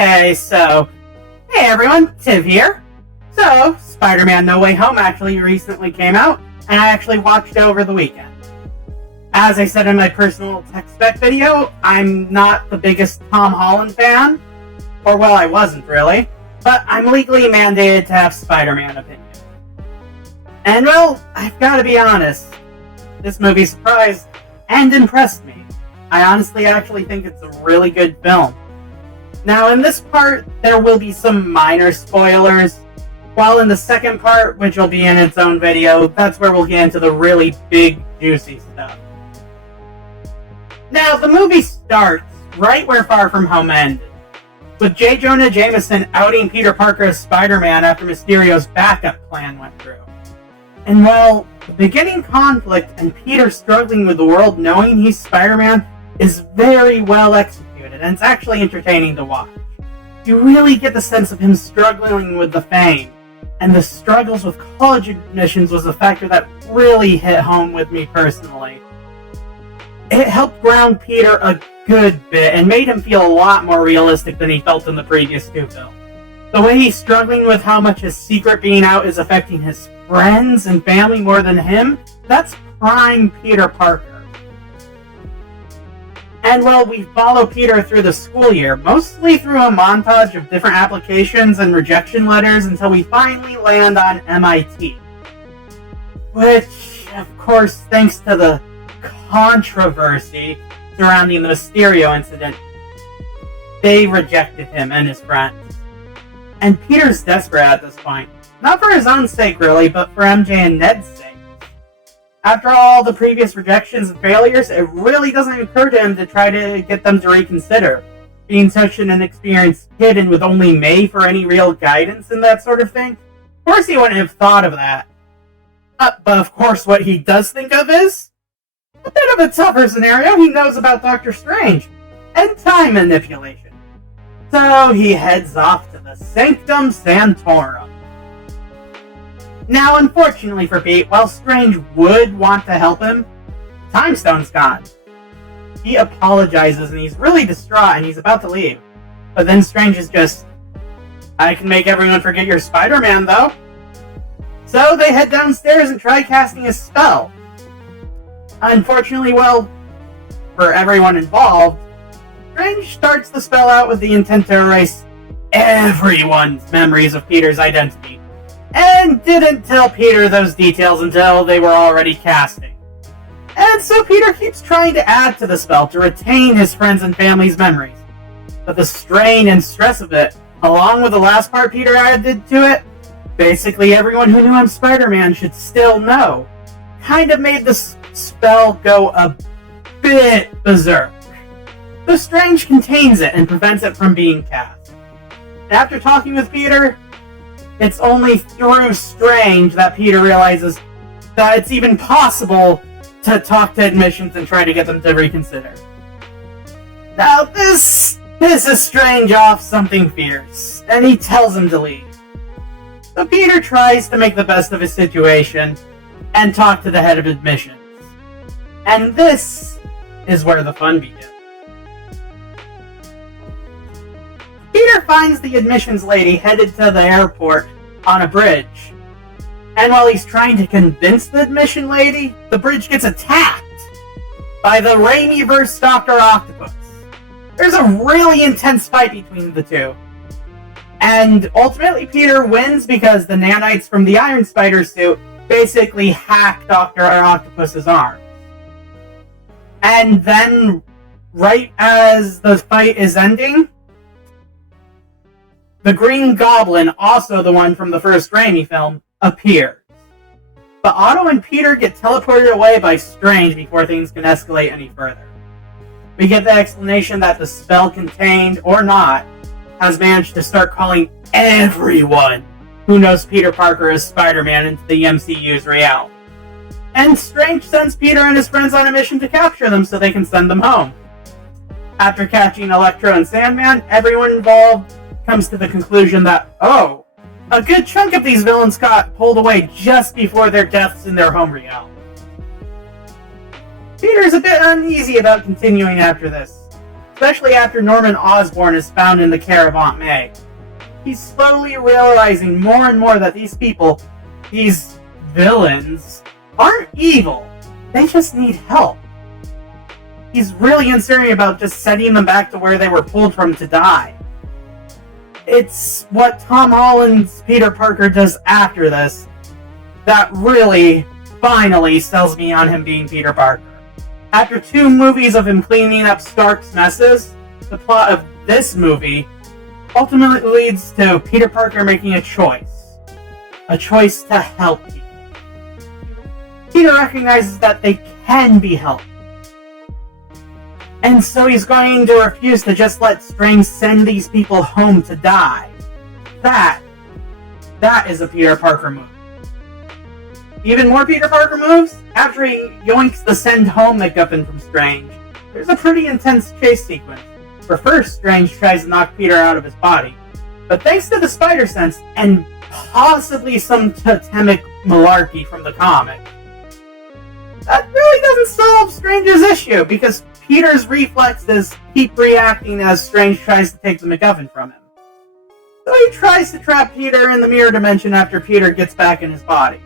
Okay, so, hey everyone, Tiv here. So, Spider-Man No Way Home actually recently came out, and I actually watched it over the weekend. As I said in my personal tech spec video, I'm not the biggest Tom Holland fan, or well, I wasn't really, but I'm legally mandated to have Spider-Man opinion. And well, I've got to be honest, this movie surprised and impressed me. I honestly actually think it's a really good film. Now, in this part, there will be some minor spoilers, while in the second part, which will be in its own video, that's where we'll get into the really big, juicy stuff. Now, the movie starts right where Far From Home ended, with J. Jonah Jameson outing Peter Parker as Spider-Man after Mysterio's backup plan went through. And well, the beginning conflict and Peter struggling with the world knowing he's Spider-Man is very well executed, and it's actually entertaining to watch. You really get the sense of him struggling with the fame, and the struggles with college admissions was a factor that really hit home with me personally. It helped ground Peter a good bit, and made him feel a lot more realistic than he felt in the previous two films. The way he's struggling with how much his secret being out is affecting his friends and family more than him, that's prime Peter Parker. And well, we follow Peter through the school year, mostly through a montage of different applications and rejection letters until we finally land on MIT. Which, of course, thanks to the controversy surrounding the Mysterio incident, they rejected him and his friends. And Peter's desperate at this point. Not for his own sake, really, but for MJ and Ned's sake. After all the previous rejections and failures, it really doesn't occur to him to try to get them to reconsider. Being such an inexperienced kid and with only May for any real guidance and that sort of thing, of course he wouldn't have thought of that. But of course what he does think of is a bit of a tougher scenario. He knows about Doctor Strange and time manipulation. So he heads off to the Sanctum Sanctorum. Now, unfortunately for Pete, while Strange would want to help him, Time Stone's gone. He apologizes and he's really distraught and he's about to leave. But then Strange is just, I can make everyone forget you're Spider-Man though. So they head downstairs and try casting a spell. Unfortunately, well, for everyone involved, Strange starts the spell out with the intent to erase everyone's memories of Peter's identity. And didn't tell Peter those details until they were already casting. And so Peter keeps trying to add to the spell to retain his friends' and family's memories. But the strain and stress of it, along with the last part Peter added to it, basically everyone who knew him Spider-Man should still know, kind of made the spell go a bit berserk. The Strange contains it and prevents it from being cast. After talking with Peter, it's only through Strange that Peter realizes that it's even possible to talk to admissions and try to get them to reconsider. Now this pisses Strange off something fierce, and he tells him to leave. So Peter tries to make the best of his situation and talk to the head of admissions. And this is where the fun begins. Peter finds the admissions lady headed to the airport on a bridge. And while he's trying to convince the admission lady, the bridge gets attacked by the Raimi-verse Dr. Octopus. There's a really intense fight between the two. And ultimately Peter wins because the nanites from the Iron Spider suit basically hack Dr. Octopus's arms. And then, right as the fight is ending, the Green Goblin, also the one from the first Raimi film, appears. But Otto and Peter get teleported away by Strange before things can escalate any further. We get the explanation that the spell contained, or not, has managed to start calling everyone who knows Peter Parker as Spider-Man into the MCU's reality. And Strange sends Peter and his friends on a mission to capture them so they can send them home. After catching Electro and Sandman, everyone involved comes to the conclusion that, oh, a good chunk of these villains got pulled away just before their deaths in their home reality. Peter's a bit uneasy about continuing after this. especially after Norman Osborn is found in the care of Aunt May. He's slowly realizing more and more that these people, these villains, aren't evil. They just need help. He's really uncertain about just sending them back to where they were pulled from to die. It's what Tom Holland's Peter Parker does after this that really, finally sells me on him being Peter Parker. After 2 movies of him cleaning up Stark's messes, the plot of this movie ultimately leads to Peter Parker making a choice. A choice to help people. Peter recognizes that they can be helped. And so he's going to refuse to just let Strange send these people home to die. That is a Peter Parker move. Even more Peter Parker moves? After he yoinks the send home MacGuffin from Strange, there's a pretty intense chase sequence, where first Strange tries to knock Peter out of his body. But thanks to the spider sense, and possibly some totemic malarkey from the comic, that really doesn't solve Strange's issue, because Peter's reflexes keep reacting as Strange tries to take the MacGuffin from him. So he tries to trap Peter in the mirror dimension after Peter gets back in his body.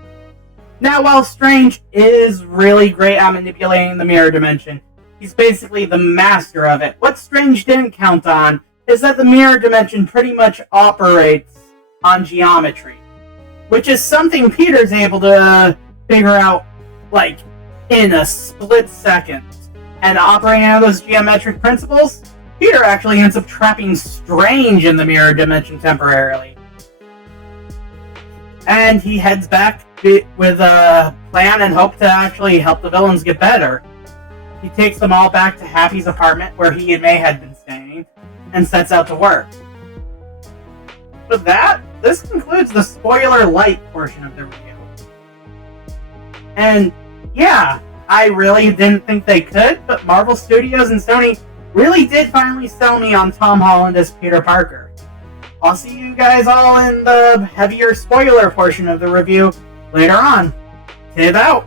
Now, while Strange is really great at manipulating the mirror dimension, he's basically the master of it. What Strange didn't count on is that the mirror dimension pretty much operates on geometry, which is something Peter's able to figure out, like, in a split second. And operating on those geometric principles, Peter actually ends up trapping Strange in the mirror dimension temporarily. And he heads back with a plan and hope to actually help the villains get better. He takes them all back to Happy's apartment where he and May had been staying, and sets out to work. With that, this concludes the spoiler light portion of the review. And yeah, I really didn't think they could, but Marvel Studios and Sony really did finally sell me on Tom Holland as Peter Parker. I'll see you guys all in the heavier spoiler portion of the review later on. Tib out!